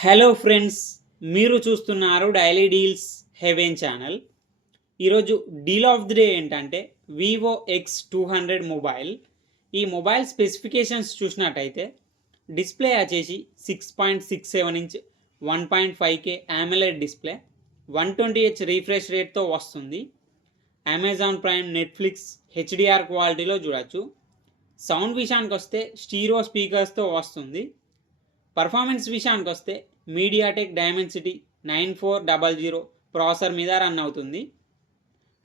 Hello friends, మీరు చూస్తున్నారు daily deals heaven channel. ఈరోజు డీల్ ఆఫ్ ది డే ఏంటంటే వివో X200 మొబైల్. ఈ మొబైల్ స్పెసిఫికేషన్స్ చూసినట్టయితే డిస్ప్లే వచ్చేసి 6.67 inch 1.5K AMOLED display, 120Hz refresh రేట్తో వస్తుంది. అమెజాన్ ప్రైమ్, నెట్ఫ్లిక్స్ హెచ్డిఆర్ క్వాలిటీలో చూడొచ్చు. సౌండ్ విషయానికి వస్తే స్టీరియో స్పీకర్స్తో వస్తుంది. పర్ఫార్మెన్స్ విషయానికి వస్తే మీడియాటెక్ డైమెన్సిటీ 9400 ప్రాసెసర్ మీద రన్ అవుతుంది.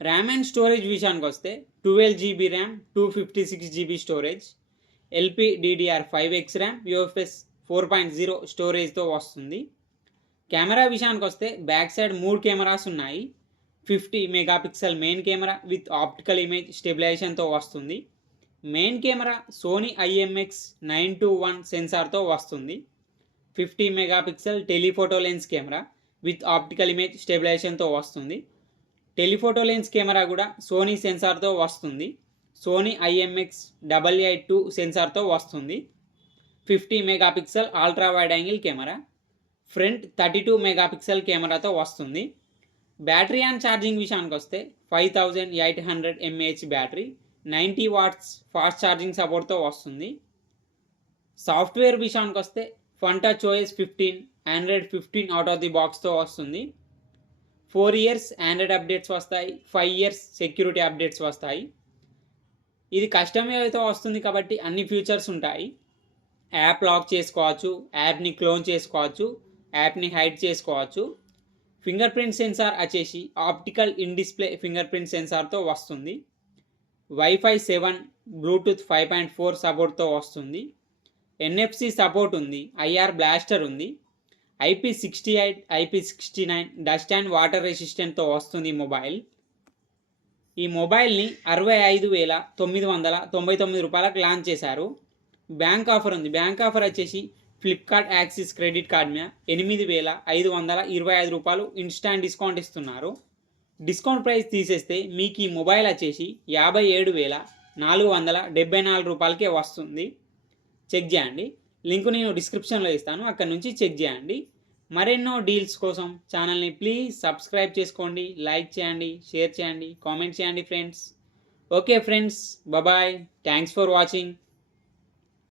ర్యామ్ అండ్ స్టోరేజ్ విషయానికి వస్తే 12GB RAM, 256GB storage, LPDDR5X RAM, UFS 4.0 స్టోరేజ్తో వస్తుంది. కెమెరా విషయానికి వస్తే బ్యాక్ సైడ్ 3 కెమెరాస్ ఉన్నాయి. 50 megapixel main camera with optical image స్టెబిలైజేషన్తో వస్తుంది. మెయిన్ కెమెరా సోనీ IMX921 సెన్సార్తో వస్తుంది. 50 megapixel telephoto lens camera with optical image స్టెబిలైజేషన్తో వస్తుంది. టెలిఫోటో లెన్స్ కెమెరా కూడా సోనీ సెన్సార్తో వస్తుంది. సోనీ IMX882 సెన్సార్తో వస్తుంది. 50 megapixel ultra wide angle camera, front 32 megapixel కెమెరాతో వస్తుంది. బ్యాటరీ అండ్ ఛార్జింగ్ విషయానికి వస్తే 5800 mAh battery, 90 watts fast charging సపోర్ట్తో వస్తుంది. సాఫ్ట్వేర్ విషయానికి వస్తే funtouch OS 15, Android 15 out of the బాక్స్తో వస్తుంది. 4 years ఆండ్రాయిడ్ అప్డేట్స్ వస్తాయి, 5 years సెక్యూరిటీ అప్డేట్స్ వస్తాయి. ఇది కస్టమైజ్తో వస్తుంది కాబట్టి అన్ని ఫీచర్స్ ఉంటాయి. యాప్ లాక్ చేసుకోవచ్చు, యాప్ని క్లోన్ చేసుకోవచ్చు, యాప్ని హైడ్ చేసుకోవచ్చు. ఫింగర్ ప్రింట్ సెన్సార్ వచ్చేసి optical in display finger print సెన్సార్తో వస్తుంది. వైఫై 7, బ్లూటూత్ 5.4 సపోర్ట్తో వస్తుంది. NFC సపోర్ట్ ఉంది, IR బ్లాస్టర్ ఉంది, IP68, IP69 dust and water రెసిస్టెంట్తో వస్తుంది మొబైల్. ఈ మొబైల్ని 65,999 రూపాయలకు లాంచ్ చేశారు. బ్యాంక్ ఆఫర్ ఉంది. బ్యాంక్ ఆఫర్ వచ్చేసి ఫ్లిప్కార్ట్ యాక్సిస్ క్రెడిట్ కార్డ్ మీద 8,525 రూపాయలు ఇన్స్టాంట్ డిస్కౌంట్ ఇస్తున్నారు. డిస్కౌంట్ ప్రైస్ తీసేస్తే మీకు ఈ మొబైల్ వచ్చేసి 57,474 రూపాయలకే వస్తుంది. చెక్ చేయండి. లింక్ నేను డిస్క్రిప్షన్లో ఇస్తాను, అక్కడ నుంచి చెక్ చేయండి. మరెన్నో డీల్స్ కోసం ఛానల్ని ప్లీజ్ సబ్స్క్రైబ్ చేసుకోండి, లైక్ చేయండి, షేర్ చేయండి, కామెంట్ చేయండి friends. Okay friends, bye. Thanks for watching.